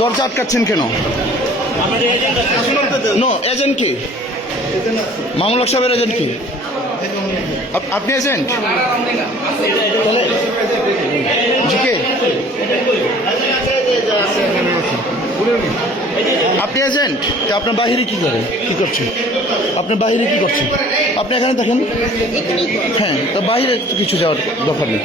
দরজা আটকাচ্ছেন কেন? No, agent কি? মামুল হক সাহেবের এজেন্ট কি? আপনি এজেন্ট? জি কে? আপনি এজেন্ট? আপনার বাহিরে কি করে, কি করছেন? আপনার বাহিরে কি করছেন? আপনি এখানে দেখেন। হ্যাঁ, তো বাহিরে কিছু যাওয়ার দরকার নেই।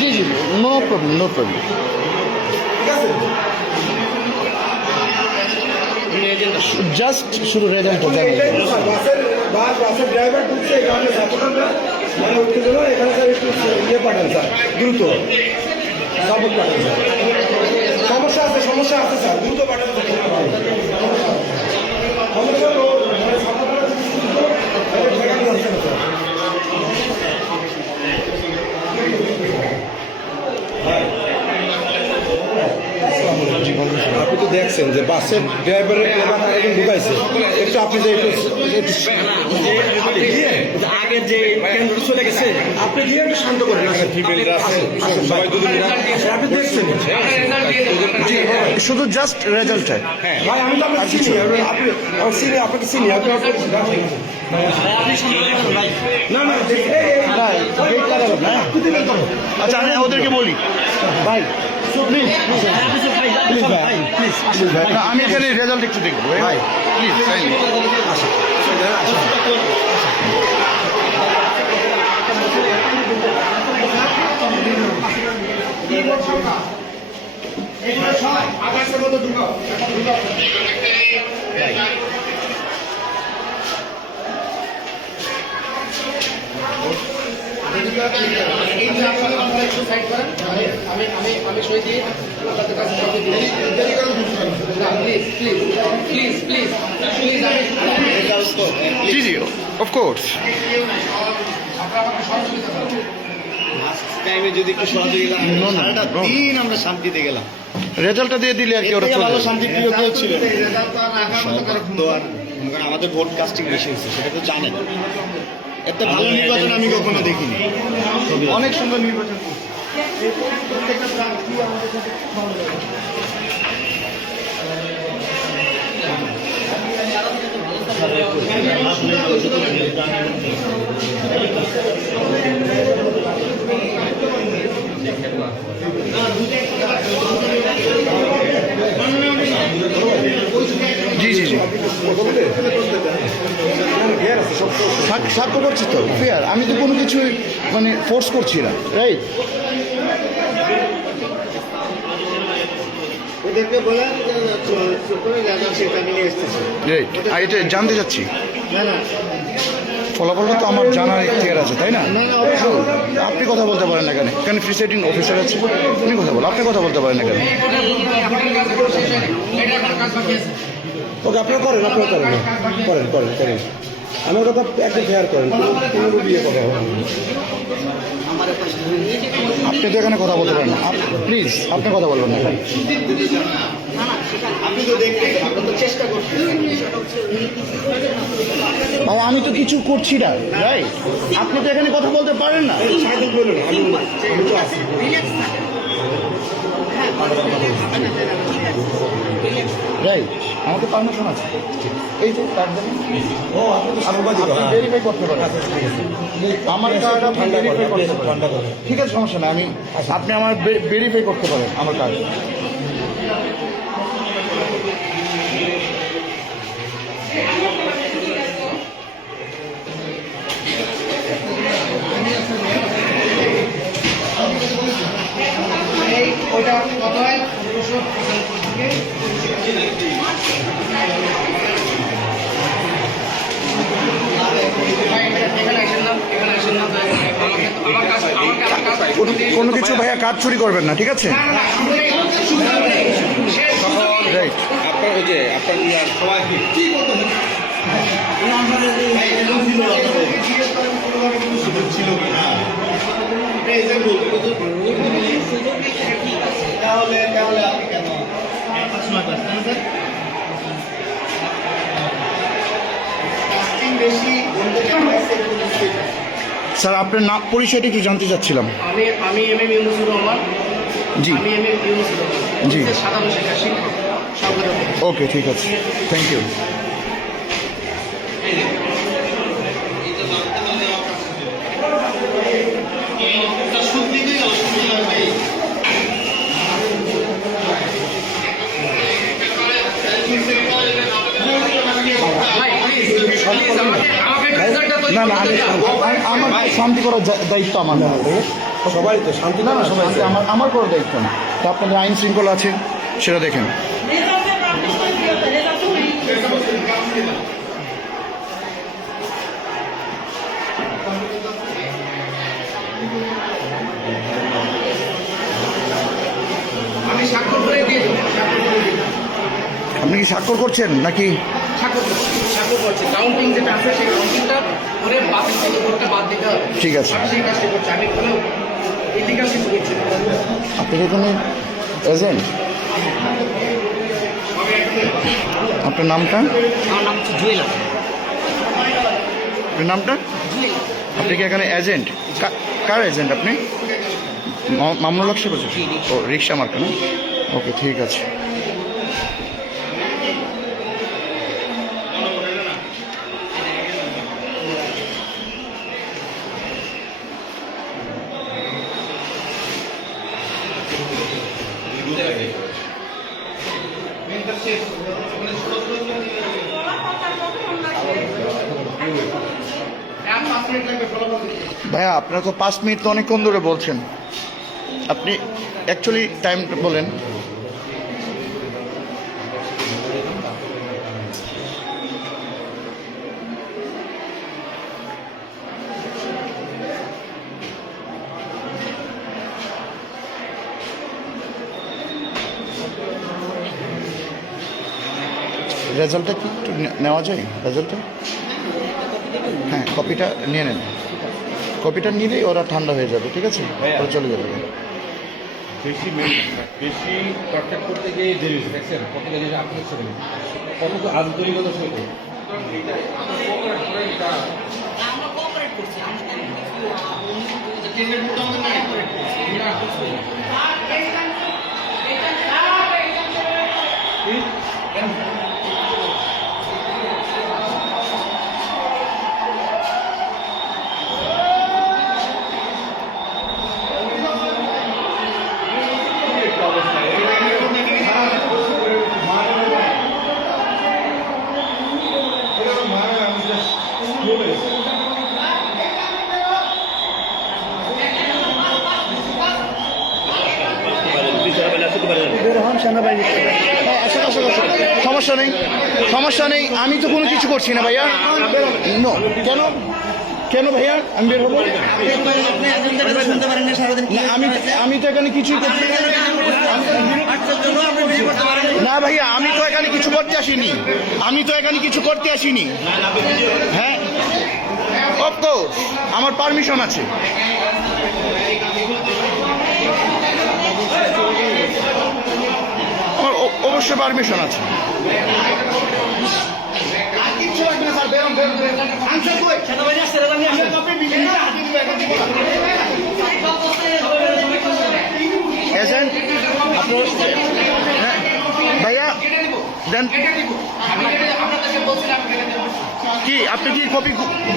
জি জি, no problem, no problem. Just শুধু রেজাল্ট বাসের ড্রাইভার ঢুকছে এখানে সাপোর্টাররা মানে উঠতে গেল এখানে স্যার একটু ইয়ে পাঠান স্যার দ্রুত সাপোর্ট পাঠান স্যার সমস্যা আছে স্যার দ্রুত পাঠান আপনি তো দেখছেন যে বাসের ড্রাইভারের একজন ঢুকাইছে একটু আপনি যে আগের যে কেন্দ্র চলে গেছে আপনি গিয়ে একটু শান্ত করেন। আপনি দেখছেন শুধু জাস্ট রেজাল্ট। ভাই আমি তো আপনাকে চিনি, আপনাকে চিনি আপনি না না আচ্ছা, আমি ওদেরকে বলি ভাই প্লিজ প্লিজ ভাই প্লিজ প্লিজ ভাই, আমি এখানে রেজাল্ট একটু দেখবো ভাই প্লিজ। আকাশের মতো ঢুকাও আমি সই দিয়ে আপনাদের কাছে সবই দিই please please please G G, of course. টাইমে যদি একটু সহযোগী সারাটা দিন আমরা শান্তিতে গেলাম। রেজাল্টটা দিয়ে দিলে আর কি, ওরা ভালো শান্তি প্রিয় কেউ ছিল। তো আর আমাদের ভোট কাস্টিং বেশি হয়েছে, সেটা তো জানেন। এত ভালো নির্বাচন আমি কখনো দেখিনি। অনেক সুন্দর নির্বাচন। জি জি জি, সাক্ষ্য করছি তো ফেয়ার, আমি তো কোনো কিছু মানে ফোর্স করছি না, রাইট? ওদেরকে বলে সেটা নিয়ে এসতেছে। রাইট, আর এটা জানতে চাচ্ছি ফলাফলটা তো আমার জানার ইতিহার আছে, তাই না? আপনি কথা বলতে পারেন না কেন? কেন প্রিসাইডিং অফিসার আছে, উনি কথা বলেন, আপনি কথা বলতে পারেন না কেন? ওকে আপনারা করেন করেন আমার কথা একটা ফেয়ার করেন, কোনো বিয়ে কথা হবে। আপনি তো এখানে কথা বলতে পারেন না, প্লিজ আপনি কথা বলবেন না। আপনি তো দেখবেন, আমরা তো চেষ্টা করছি। ভাই আমি তো কিছু করছি না, রাইট? আপনি তো এখানে কথা বলতে পারেন না। আমি তো আছি। রাইট, আমাকে পারমিশন আছে। এই যে কার্ড দেন, আপনি ভেরিফাই করতে পারেন আমার কার্ড, আপনি ভেরিফাই করতে পারেন। ঠিক আছে, সমস্যা নেই, আমি আপনি আমার ভেরিফাই করতে পারেন আমার কার্ড। ওইটা কত হয়? কোনো কিছু ভাইয়া কাজ চুরি করবেন না, ঠিক আছে? রাইট, আপনার ওই যে আপনার সবাই কি করতে ছিল কিনা তাহলে আপনি কেন বেশি স্যার আপনার নাম পরিচয়টা একটু জানতে চাচ্ছিলাম। আমি এমএম ইউনুসুর রহমান। জি আমি এমএম ইউনুসুর রহমান। জি। সাধারণ শিক্ষা শিক্ষক সরকারি। ওকে ঠিক আছে, থ্যাংক ইউ। ভাই প্লিজ আমাকে রেজাল্টটা তৈরি না না করতে দাও। আমার শান্তি করার দায়িত্ব আমার না। সবাই তো শান্তি না না শান্তি আমার করার দায়িত্ব না। তো আপনাদের আইন শৃঙ্খলা আছে সেটা দেখেন। আমি স্বাক্ষর করে দিয়ে দেবো। আপনি কি স্বাক্ষর করছেন নাকি? স্বাক্ষর করছি। কাউন্টিং যেটা আছে সেই কাউন্টিংটা করে বাতিল থেকে ভোটটা বাদ দিতে হবে। ঠিক আছে। আমি সেই কাজটা করছি। আমি কোনো ইলিগাল কিছু করছি না। আপনি কি এখানে এজেন্ট? আপনার নামটা? আমার নাম হচ্ছে জুয়েল। আপনার নামটা? আপনি কি এখানে এজেন্ট? কার এজেন্ট আপনি? মামুনুল হক সাহেব বলছেন? ও রিক্সা মার্কা না? ওকে ঠিক আছে। ভাইয়া আপনারা তো 5 মিনিট তো অনেকক্ষণ ধরে বলছেন। আপনি অ্যাকচুয়ালি টাইম বলেন। রেজাল্টটা কি একটু নেওয়া যায়? রেজাল্টটা হ্যাঁ কপিটা নিয়ে নেন। কপিটা নিলেই ওরা ঠান্ডা হয়ে যাবে, ঠিক আছে? ওরা চলে যাবে। বেশি কন্ট্যাক্ট করতে গিয়ে দেরি হয়েছে, দেখছেন কত দেরি আপনি ছিলেন কত তো আন্তরিকতা সহিত আমরা কোঅপারেট করছি। হ্যাঁ, আসুন, আসুন, আসুন। সমস্যা নেই, সমস্যা নেই। আমি তো কোনো কিছু করছি না ভাইয়া। নো, কেন কেন ভাইয়া আমি বের হবো? না, আমি তো এখানে কিছুই করছি না ভাইয়া। আমি তো এখানে কিছু করতে আসিনি। আমি তো এখানে কিছু করতে আসিনি। হ্যাঁ অফকোর্স আমার পারমিশন আছে। আমার অবশ্যই পারমিশন আছে। এজেন্ট ভাইয়া দেন কি? আপনি কি কপি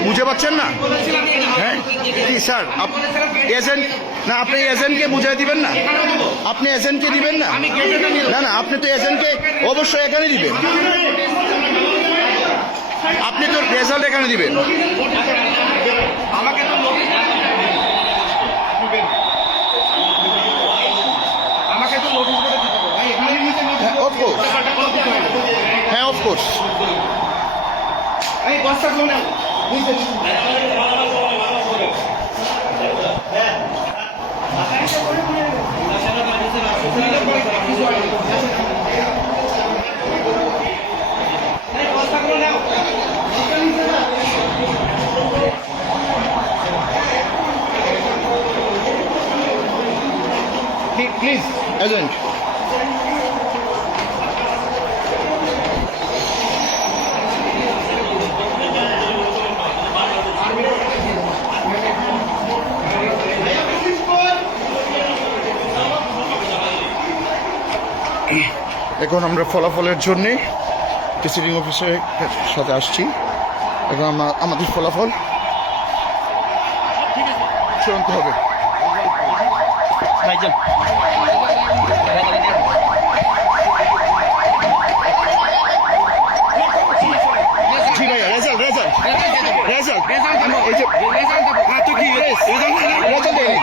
বুঝে পাচ্ছেন না? হ্যাঁ কি স্যার এজেন্ট না? আপনি এজেন্টকে বুঝিয়ে দিবেন না? আপনি এজেন্টকে দিবেন না? না না, আপনি তো এজেন্টকে অবশ্যই এখানে দিবেন। আপনি তো রেজাল্ট এখানে দিবেন। আমাকে তো আমাকে তো নোটিশ করে দিতে হবে ভাই। এখানে নিচে নোটিশ হ্যাঁ অফকোর্স, হ্যাঁ অফকোর্স। এই বস্তা গুলো নাও। Please agent. এখন আমরা ফলাফলের জন্যে প্রিসাইডিং অফিসারের সাথে আসছি। এখন আমাদের ফলাফল চূড়ান্ত হবে। জি ভাইয়া, রেজাল্ট এই যে রেজাল্ট দেয়নি।